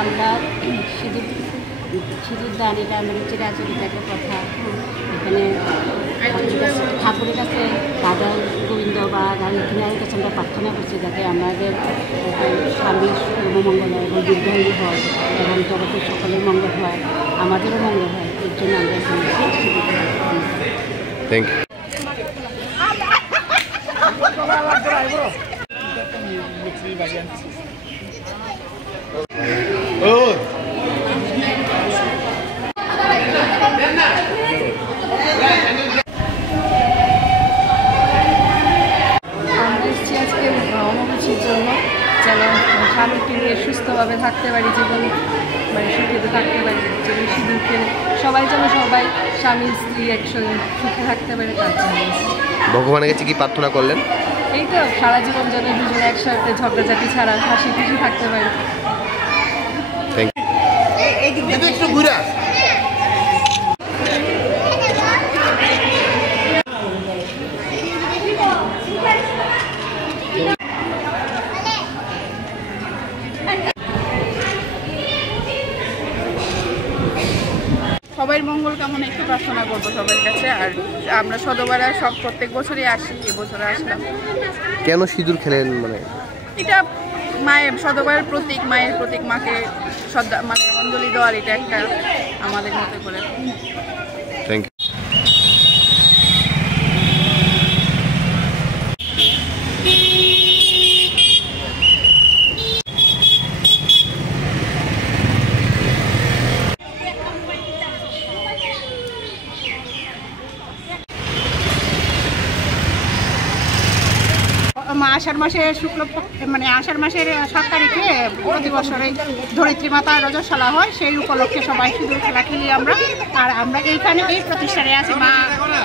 আমরা সিঁদুর দান, এটা আমাদের চিরাচরিত একটা কথা। এখানে ঠাকুরের কাছে রাধা গোবিন্দ বা রানীর কাছে আমরা প্রার্থনা করছি যাতে আমাদের স্বামীর মঙ্গল হয় এবং দীর্ঘায়ু হয় এবং জগতের সকলের মঙ্গল হয়, আমাদেরও মঙ্গল হয়। এর জন্য আমরা থ্যাংক ইউ। জন্য যেন স্বামীকে নিয়ে সুস্থভাবে থাকতে পারি, জীবন মানে সুখে থাকতে পারি, যেন সিঁদুর খেলে সবাই যেন সবাই স্বামী স্ত্রী একসঙ্গে সুখে থাকতে পারে তার জন্য। ভগবানের কাছে কি প্রার্থনা করলেন? এই তো সারা জীবন যেন দুজনে একসাথে ঝগড়াঝাটি ছাড়া হাসি খুশি থাকতে পারি। সবাই মঙ্গল কামনা একটু প্রার্থনা করবো সবার কাছে। আর আমরা সদবারা সব প্রত্যেক বছরই আসি, এবছরে আসলাম। কেন সিঁদুর খেলেন? মানে এটা মায়ের সদবারের প্রতীক, মায়ের প্রতীক, মাকে শ্রদ্ধা মানে অঞ্জলি দেওয়ার এটা একটা আমাদের মতো করে। Thank you. আষাঢ় মাসে মানে আষাঢ় মাসের 7 তারিখে প্রতি বছরে ধরিত্রী মাতার রজস্বলা হয়, সেই উপলক্ষে সবাই সিঁদুর খেলা খেলি আমরা। আর আমরা এইখানে এই প্রতিষ্ঠানে আছি, মা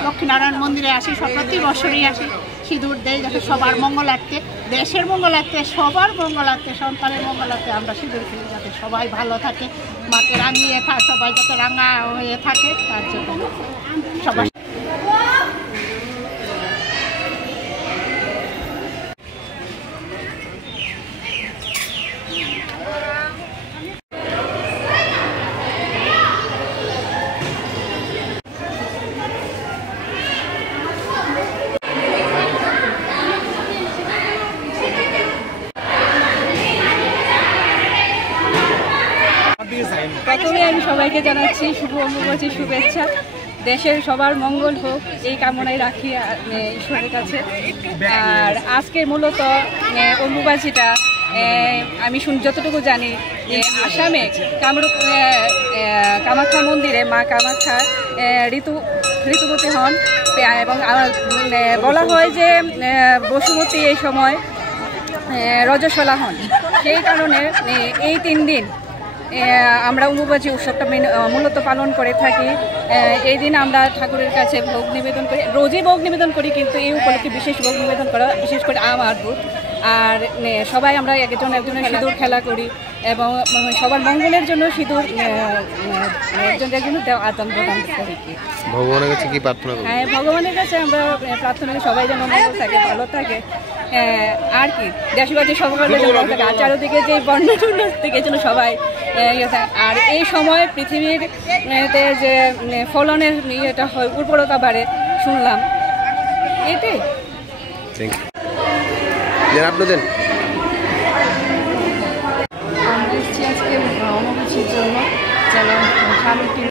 লক্ষ্মীনারায়ণ মন্দিরে আসি, প্রতি বছরই আসি, সিঁদুর দেই যাতে সবার মঙ্গলার্থে, দেশের মঙ্গলার্থে, সবার মঙ্গলার্থে, সন্তানের মঙ্গলার্থে আমরা সিঁদুর খেলি যাতে সবাই ভালো থাকে, মাকে রাঙিয়ে সবাই যাতে রাঙা হয়ে থাকে তার জন্য সবাই। প্রথমে আমি সবাইকে জানাচ্ছি শুভ অম্বুবাচীর শুভেচ্ছা। দেশের সবার মঙ্গল হোক এই কামনাই রাখি ঈশ্বরের কাছে। আর আজকে মূলত অম্বুবাচীটা আমি যতটুকু জানি আসামে কামাখ্যা মন্দিরে মা কামাখ্যা ঋতুবতী হন এবং বলা হয় যে বসুমতী এই সময় রজস্বলা হন। সেই কারণে এই 3 দিন আমরা অম্বুবাচী উৎসবটা মূলত পালন করে থাকি। এই দিন আমরা ঠাকুরের কাছে ভোগ নিবেদন করি, রোজই ভোগ নিবেদন করি, কিন্তু এই উপলক্ষে বিশেষ ভোগ নিবেদন করা, বিশেষ করে আমার ভোগ। আর সবাই আমরা একজনের সিঁদুর খেলা করি এবং সবার মঙ্গলের জন্য সিঁদুর একজনের জন্য আদান প্রদান করি। ভগবানের কাছে কি প্রার্থনা করি? হ্যাঁ, ভগবানের কাছে আমরা প্রার্থনা করি সবাই যেন মঙ্গল থাকে, ভালো থাকে। আর কি দেশবাসী সকলের জন্য থাকে, আর চারিদিকে যে বন্যা থেকে যেন সবাই আর এই সময় পৃথিবীর যে ফলনের ইয়েটা হয়, উর্বরতা বাড়ে শুনলাম, এটাই। আমরা এসেছি আজকে অম্বুবাচীর জন্য যেন স্বামীকে